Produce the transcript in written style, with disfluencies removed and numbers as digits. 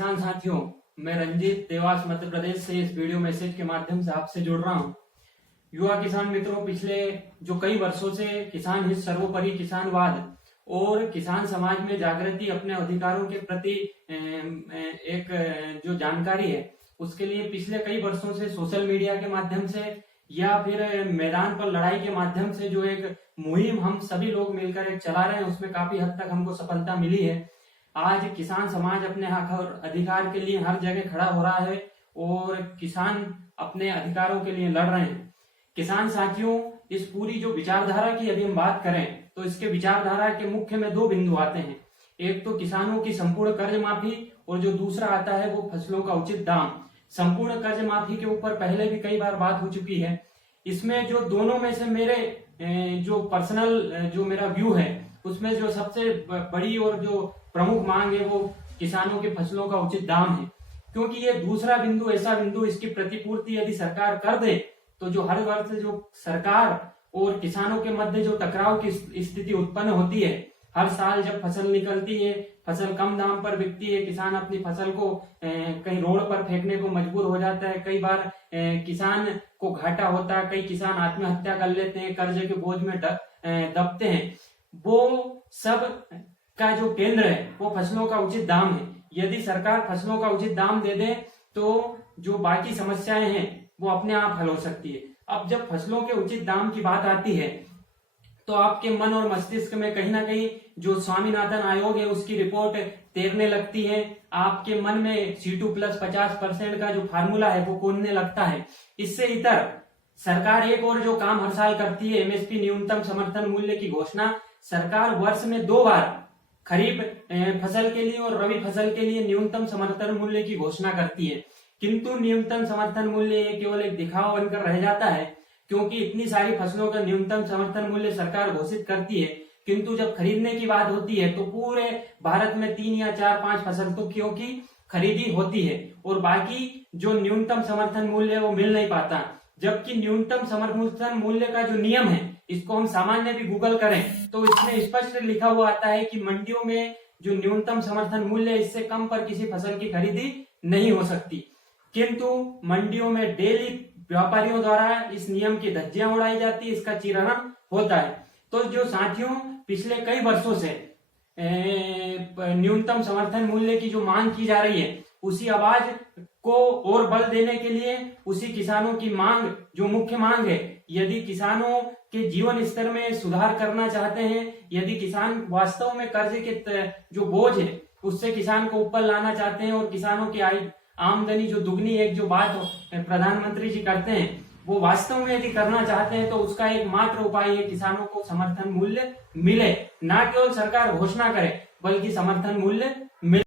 किसान साथियों, मैं रंजीत देवास मध्य प्रदेश से इस वीडियो मैसेज के माध्यम से आपसे जुड़ रहा हूं। युवा किसान मित्रों, पिछले जो कई वर्षों से किसान हित सर्वोपरि किसानवाद और किसान समाज में जागृति अपने अधिकारों के प्रति एक जो जानकारी है उसके लिए पिछले कई वर्षों से सोशल मीडिया के माध्यम से या फिर मैदान पर लड़ाई के माध्यम से जो एक मुहिम हम सभी लोग मिलकर एक चला रहे हैं, उसमें काफी हद तक हमको सफलता मिली है। आज किसान समाज अपने हक और अधिकार के लिए हर जगह खड़ा हो रहा है और किसान अपने अधिकारों के लिए लड़ रहे हैं। किसान साथियों, इस पूरी जो विचारधारा की यदि हम बात करें तो इसके विचारधारा के मुख्य में दो बिंदु आते हैं। एक तो किसानों की संपूर्ण कर्ज माफी और जो दूसरा आता है वो फसलों का उचित दाम। संपूर्ण कर्ज माफी के ऊपर पहले भी कई बार बात हो चुकी है। इसमें जो दोनों में से मेरे जो पर्सनल जो मेरा व्यू है उसमें जो सबसे बड़ी और जो प्रमुख मांग है वो किसानों के फसलों का उचित दाम है, क्योंकि ये दूसरा बिंदु ऐसा बिंदु इसकी प्रतिपूर्ति यदि सरकार कर दे तो जो हर वर्ष जो सरकार और किसानों के मध्य जो टकराव की स्थिति उत्पन्न होती है, हर साल जब फसल निकलती है, फसल कम दाम पर बिकती है, किसान अपनी फसल को कहीं रोड पर फेंकने को मजबूर हो जाता है। कई बार किसान को घाटा होता है, कई किसान आत्महत्या कर लेते हैं, कर्ज के बोझ में दबते हैं। वो सब का जो केंद्र है वो फसलों का उचित दाम है। यदि सरकार फसलों का उचित दाम दे दे तो जो बाकी समस्याएं हैं वो अपने आप हल हो सकती है। अब जब फसलों के उचित दाम की बात आती है तो आपके मन और मस्तिष्क में कहीं ना कहीं जो स्वामीनाथन आयोग है उसकी रिपोर्ट तैरने लगती है। आपके मन में C2+50% का जो फार्मूला है वो कूदने लगता है। इससे इतर सरकार एक और जो काम हर साल करती है, MSP न्यूनतम समर्थन मूल्य की घोषणा। सरकार वर्ष में 2 बार खरीफ फसल के लिए और रबी फसल के लिए न्यूनतम समर्थन मूल्य की घोषणा करती है, किंतु न्यूनतम समर्थन मूल्य केवल एक दिखावा बनकर रह जाता है, क्योंकि इतनी सारी फसलों का न्यूनतम समर्थन मूल्य सरकार घोषित करती है, किंतु जब खरीदने की बात होती है तो पूरे भारत में 3 या 4-5 फसल तो क्योंकि खरीदी होती है और बाकी जो न्यूनतम समर्थन मूल्य है वो मिल नहीं पाता। जबकि न्यूनतम समर्थन मूल्य का जो नियम है इसको हम सामान्य भी गूगल करें तो इसमें स्पष्ट लिखा हुआ आता है कि मंडियों में जो न्यूनतम समर्थन मूल्य है इससे कम पर किसी फसल की खरीदी नहीं हो सकती, किंतु मंडियों में डेली व्यापारियों द्वारा इस नियम की धज्जियां उड़ाई जाती है, इसका चिरहरण होता है। तो जो साथियों पिछले कई वर्षों से न्यूनतम समर्थन मूल्य की जो मांग की जा रही है उसी आवाज को और बल देने के लिए उसी किसानों की मांग जो मुख्य मांग है, यदि किसानों के जीवन स्तर में सुधार करना चाहते हैं, यदि किसान वास्तव में कर्ज के जो बोझ है उससे किसान को ऊपर लाना चाहते हैं और किसानों की आमदनी जो दुगनी एक जो बात प्रधानमंत्री जी करते हैं वो वास्तव में यदि करना चाहते हैं तो उसका एकमात्र उपाय है किसानों को समर्थन मूल्य मिले। ना केवल सरकार घोषणा करे बल्कि समर्थन मूल्य मिले।